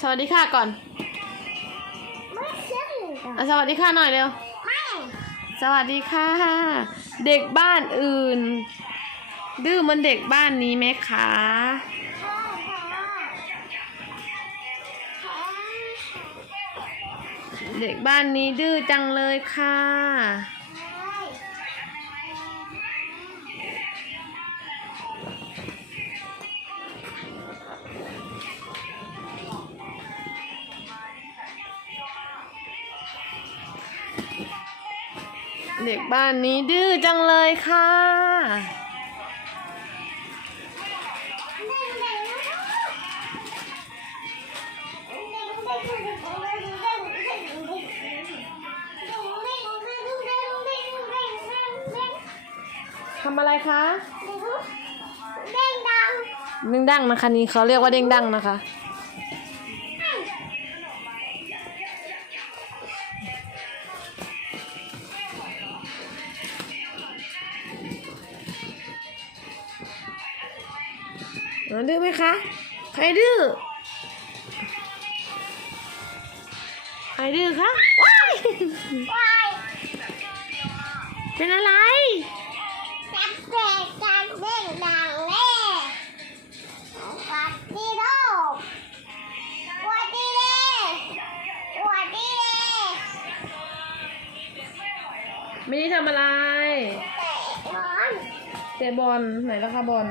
สวัสดีค่ะก่อนไม่ใช่อะสวัสดีค่ะหน่อยเร็วไม่สวัสดีค่ะ เด็กบ้านอื่น ดื้อเหมันเด็กบ้านนี้ไหมคะใช่ค่ะเด็กบ้านนี้ดื้อจังเลยค่ะ เด็กบ้านนี้ดื้อจังเลยค่ะ ทำอะไรคะ เด้งดัง เด้งดังนะคะ นี่เขาเรียกว่าเด้งดังนะคะ ดื้อไหมคะ ใครดื้อ ใครดื้อคะ ว้ายวายเป็นอะไร จับเตะกันเด้งดังเล่วัดดีโลกวัดดีเล่วัดดีเล่ไม่ได้ทำอะไร เตะบอลเตะบอลไหนล่ะคะบอล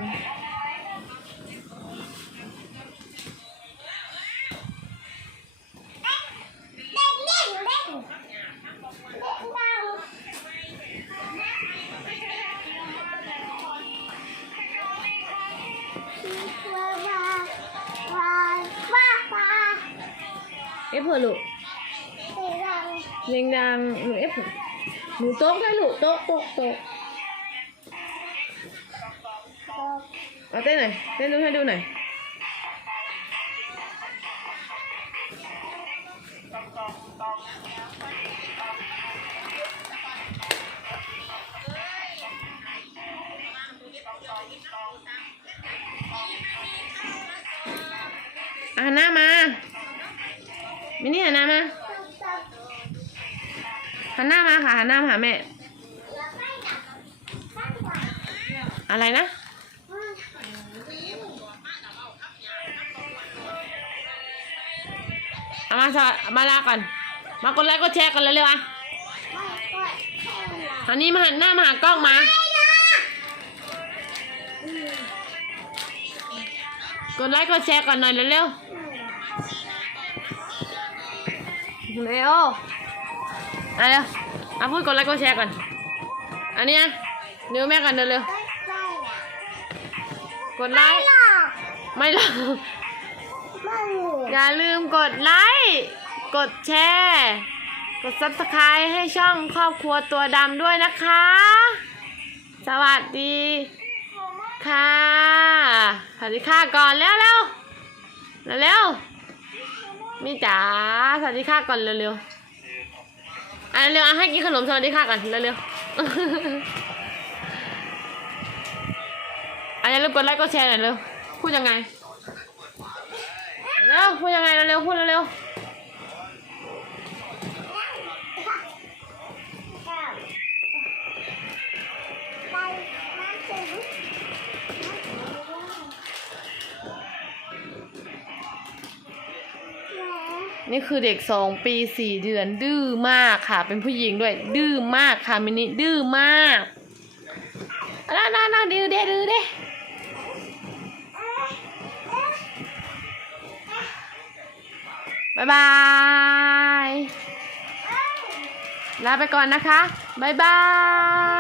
เอฟเถอลูกเด้งดังเรียงดังหนูเอฟหนูโต๊ะได้ลูกโต๊ะโต๊ะโต๊ะเอาเต้นหน่อยเต้นดูให้ดูหน่อยอะหน้ามา มินี่หันหน้ามาหันหน้ามาค่ะหันหน้ามาหาแม่ อะไรนะ เอามาสมาลาก่อน มากดไลค์กดแชร์กันเร็วๆอะอันนี้มาหันหน้ามาหากล้องมา กดไลค์กดแชร์ก่อนหน่อยเร็วๆ เร็วอะเร็วอะพูดกดไลค์กดแชร์ก่อนอันนี้นะนิ้วแม่ก่อนเร็วๆกดไลค์ไม่หรอกอย่าลืมกดไลค์กดแชร์กด subscribe ให้ช่องครอบครัวตัวดำด้วยนะคะ สวัสดีค่ะ สวัสดีค่ะก่อนแล้วเร็วเร็วๆ มีจ๋าสวัสดีค่ะก่อนเร็วๆอะเร็วอะให้กินขนมสวัสดีค่ะก่อนเร็วๆอะอย่าลืมกดไลค์กดแชร์หน่อยเร็วพูดยังไงเร็วพูดยังไงเร็วๆพูดเร็วๆ นี่คือเด็กสองปีสี่เดือนดื้อมากค่ะ เป็นผู้หญิงด้วย ดื้อมากค่ะมินิดื้อมากน่าน่าน่าดื้อเด้ดื้อเด้บายบาย ลาไปก่อนนะคะบายบาย